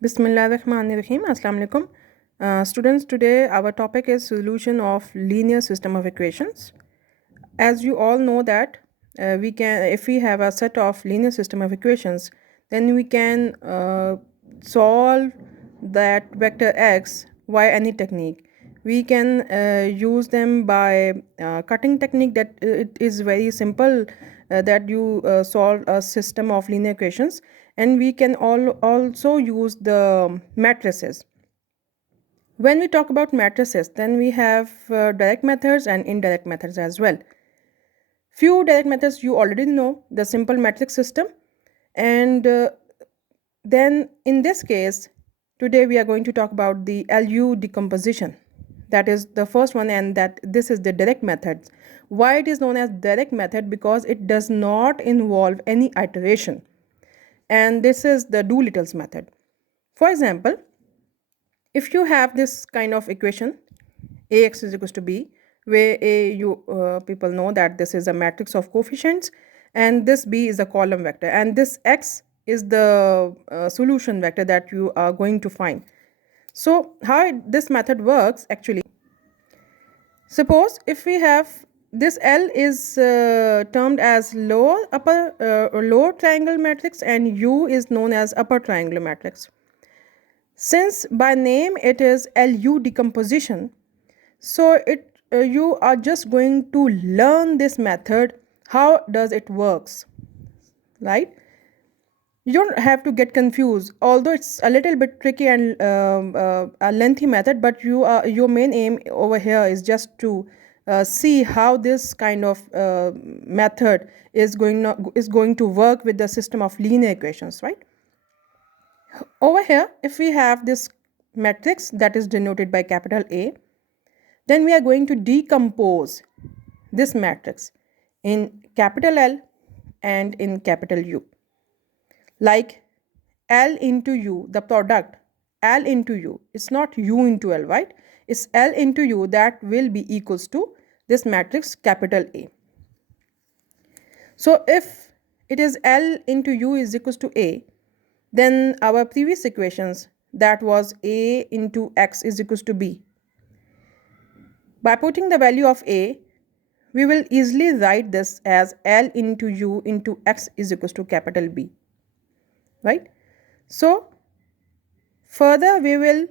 Bismillahirrahmanirrahim. Assalamu alaikum. Students, today our topic is solution of linear system of equations. As you all know that if we have a set of linear system of equations, then we can solve that vector x by any technique. We can use them by cutting technique, that it is very simple, that you solve a system of linear equations, and we can also use the matrices. When we talk about matrices, then we have direct methods and indirect methods as well. Few direct methods you already know, the simple matrix system, and then in this case today we are going to talk about the LU decomposition. That is the first one, and that this is the direct method. Why it is known as direct method? Because it does not involve any iteration, and this is the Doolittle's method. For example, if you have this kind of equation, ax is equals to b, where people know that this is a matrix of coefficients, and this b is a column vector, and this x is the solution vector that you are going to find. So how this method works actually, suppose if we have this L is termed as lower triangle matrix, and U is known as upper triangle matrix. Since by name it is LU decomposition, so you are just going to learn this method, how does it works, right? You don't have to get confused, although it's a little bit tricky and a lengthy method, but your main aim over here is just to see how this kind of method is going to work with the system of linear equations, right? Over here, if we have this matrix that is denoted by capital A, then we are going to decompose this matrix in capital L and in capital U. Like L into U, the product L into U, it's not U into L, right? It's L into U that will be equals to this matrix capital A. So if it is L into U is equals to A, then our previous equations, that was A into X is equals to B. By putting the value of A, we will easily write this as L into U into X is equals to capital B, right? So further we will,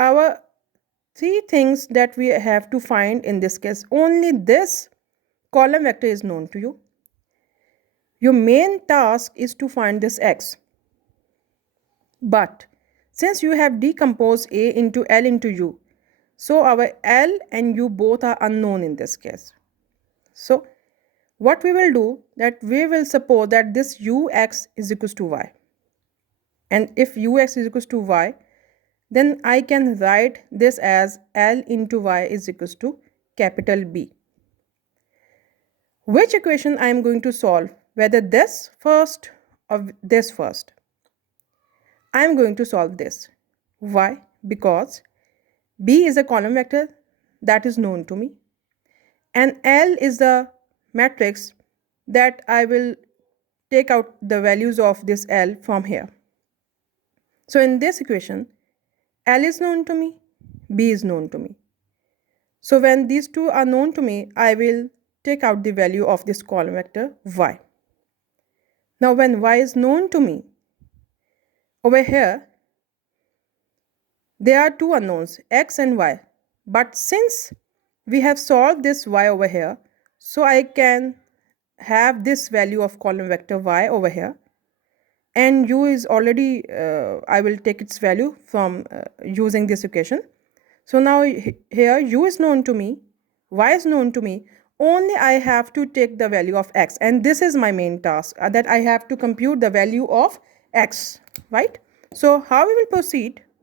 our three things that we have to find in this case, only this column vector is known to you. Your main task is to find this X, but since you have decomposed A into L into U, so our L and U both are unknown in this case. So what we will do, that we will suppose that this Ux is equals to Y, and if Ux is equals to Y, then I can write this as L into Y is equals to capital B. Which equation I am going to solve, whether this first or this first? I am going to solve this. Why? Because B is a column vector that is known to me, and L is the matrix that I will take out the values of this L from here. So in this equation, L is known to me, B is known to me. So when these two are known to me, I will take out the value of this column vector Y. Now when Y is known to me, over here there are two unknowns, X and Y, but since we have solved this Y over here, so I can have this value of column vector Y over here, and U is already, I will take its value from using this equation. So now here U is known to me, Y is known to me, only I have to take the value of X, and this is my main task, that I have to compute the value of X, right? So how we will proceed,